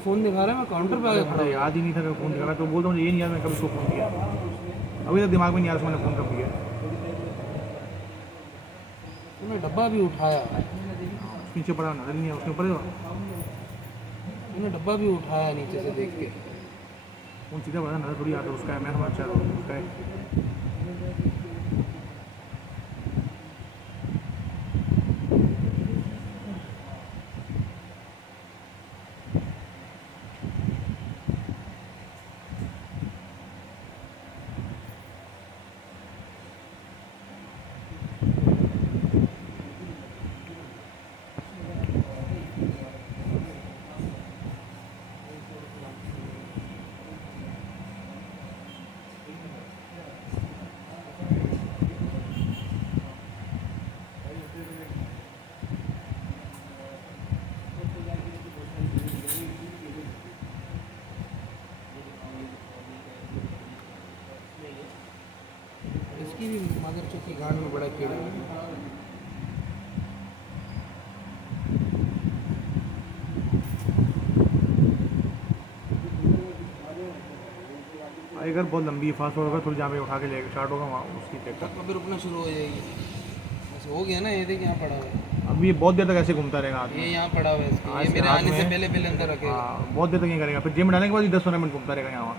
Phone दिखा रहा है, मैं काउंटर पे आके खड़ा मुझे हूँ। याद ही नहीं था कि फ़ोन कर रहा, तो बोलता हूँ मुझे ये नहीं याद मैं कब उसको फ़ोन किया। अभी तक दिमाग में नहीं आ रहा मैंने फ़ोन कब किया। मैंने डब्बा भी उठाया, उसके नीचे पड़ा नजर नहीं है, उसके ऊपर मैंने डब्बा भी उठाया नीचे से देख के। फ़ोन सीधा पड़ा नजर थोड़ी आता उसका है, मैं समझ अच्छा उसका है। इसकी भी मगरचों की गांड में बड़ा कीड़ा है। अगर बहुत लंबी फास्ट होगा थोड़ी जहाँ पे उठा के लेकर स्टार्ट होगा वहाँ उसकी चेक कर। ट्रक पे रुकना शुरू हो जाएगी। बस हो गया ना, ये देख यहाँ पड़ा हुआ है, अभी ये बहुत देर तक ऐसे घूमता रहेगा हाथ ये में। यहाँ पड़ा हुआ है इसके, हाँ ये इसके मेरे हाथ आने से में। पहले पहले अंदर रखेगा। हाँ बहुत देर तक ये करेगा, फिर जिम में डालने के बाद ही 10-15 मिनट घूमता रहेगा यहाँ।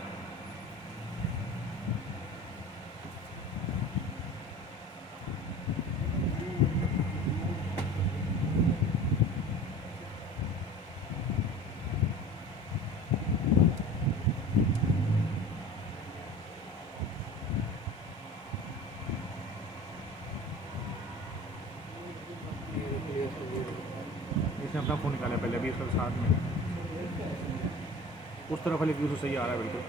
इसने अपना फ़ोन निकाला पहले अभी इसका साथ में उस तरफ वाले व्यू से सही आ रहा है बिल्कुल।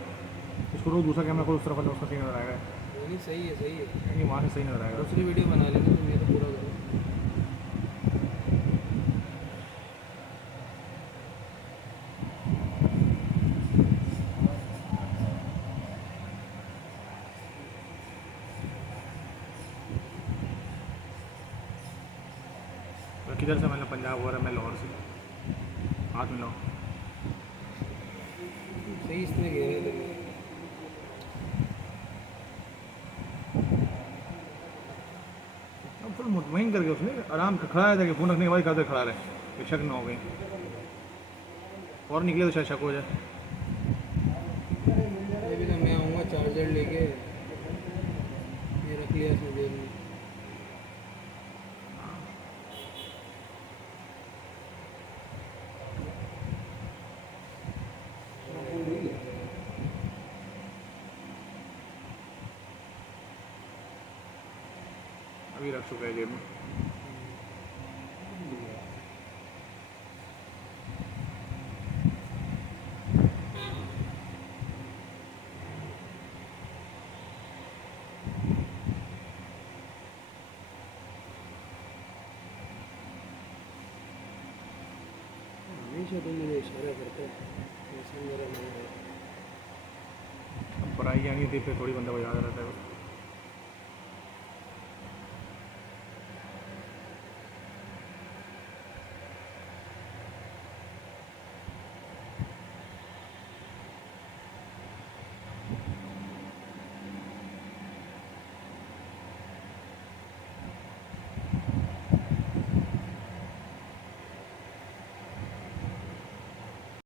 इसको रोज दूसरा कैमरा खोल उस तरफ वाला उसका सही नजर आएगा। नहीं सही है, सही है। नहीं वहाँ से सही नजर आएगा। दूसरी वीडियो बना लेना, तुम ये तो पूरा करो। किधर से मतलब पंजाब वगैरह मैं लाहौर से हाथ मिलाओ। सही इसने घेरे लगे। अब फुल मुतमईन करके उसने आराम से खड़ा है कि फ़ोन रखने के बाद खाते खड़ा रहे कि शक ना हो गई और निकले तो शायद शक हो जाए। अभी तो मैं आऊँगा चार्जर लेके, ये रख लिया इसने जेब में। अभी रख चुका है जेब में। हमेशा तो मुझे इशारा करता है, ऐसा मेरा नाम है। अब पढ़ाई आनी थी फिर थोड़ी बंदा को याद रहता है।